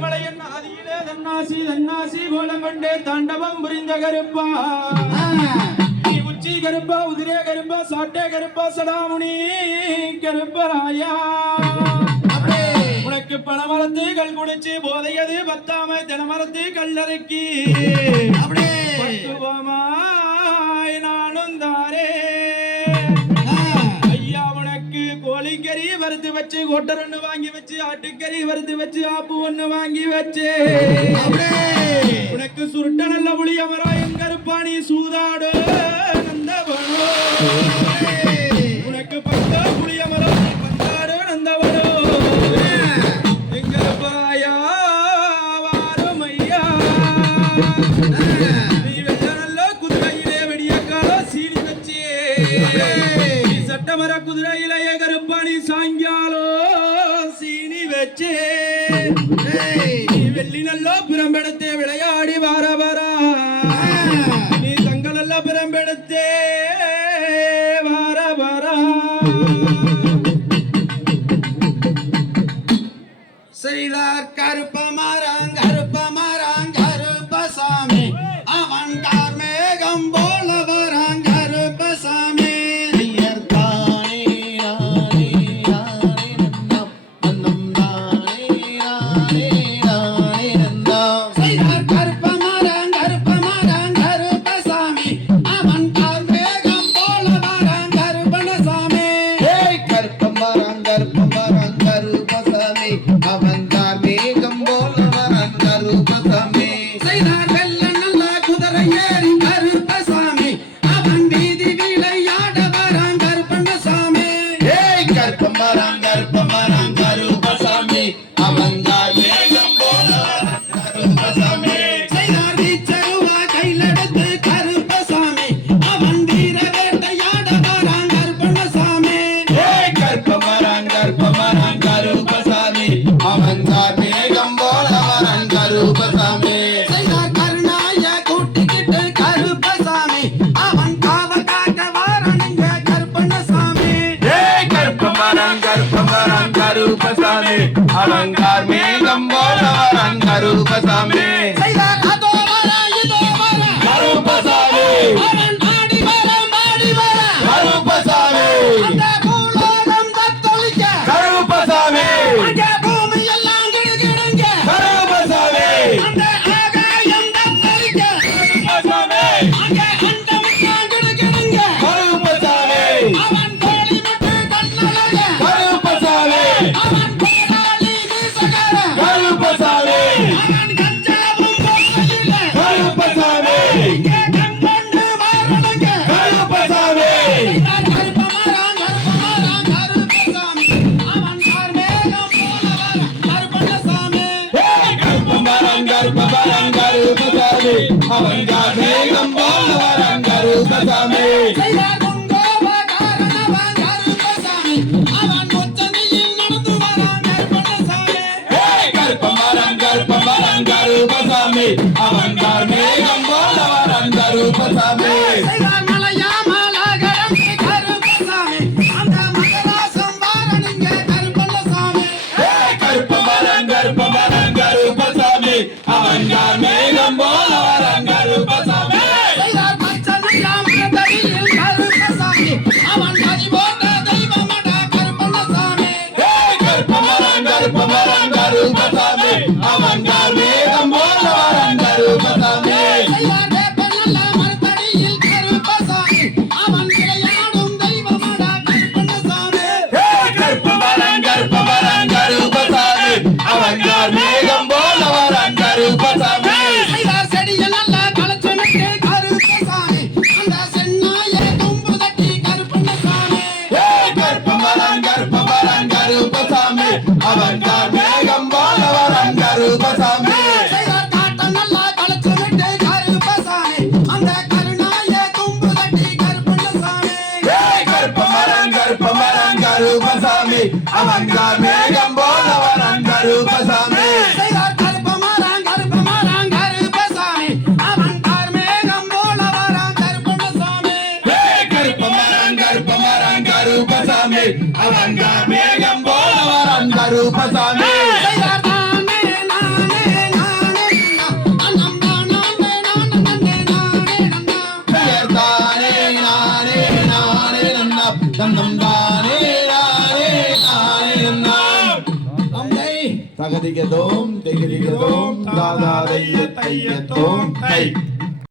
திருமலையின் ஆதியிலே தன்னாசி தன்னாசி கோலம் கொண்டே தாண்டவம் புரிந்த கருப்பா நீ உச்சி கருப்பா உதிரே கருப்பா சாட்டே கருப்பா சடாமுனி கருப்பராயா உனக்கு பணமரத்து கல் குடிச்சு போதையது பத்தாமை தினமரத்து கல்லறைக்கு நானும் தாரே ஐயா உனக்கு கோழிக்கறி வறுத்து வச்சு கொட்டர் ஒண்ணு வாங்கி வச்சு ஆட்டுக்கறி வறுத்து வச்சு ஆப்பு ஒண்ணு வாங்கி வச்சு உனக்கு சுருட்ட நல்ல புளியமராயம் கருப்பாணி சூதாடு நந்தவனோ உனக்கு பத்தா புளியமரம் பந்தாடு நந்தவனோ எங்கப்பாயா வாரும் ஐயா நீ வெச்ச நல்ல குதிரையிலே வெடிய காலம் சீனி வச்சு நீ சட்டமர குதிரையிலேயே கருப்பாணி சாயங்காலோ சீனி வச்சு நீ வெள்ளி நல்ல பிரம்பெடுத்தே விளையாடி வார வரா நீ தங்கள் நல்ல பிரம்பெடுத்தே வார வரா செய்தார் கருப்பமராங் கருப்பமராங் கருப்பசாமி அவன் கார்மேகம் போல வராங் கருப்பசாமி அலங்கார் மேகம் போல வரான் கருப்பசாமி அவன்கார் மேகம் போல வரான் கருப்பசாமி கருப்பமரம் கருப்பசாமி அவன்கார் மேகம் போல வரான் கருப்பசாமி கருப்பமரம் கருப்பசாமி அவன்கார் மேகம் போல வரான் கருப்பசாமி கருப்பமரம் கருப்பசாமி அவன்கார் மேகம் போல வரான் கருப்பசாமி கருப்பமரம் கருப்பசாமி அவன்கார் மேகம் போல வரான் கருப்பசாமி தம் தம் தானே தானே தானே தந்தாம் அம்மை தகதிகதோம் திகதிகதோம் தாதா தைய தையத்தோம் தை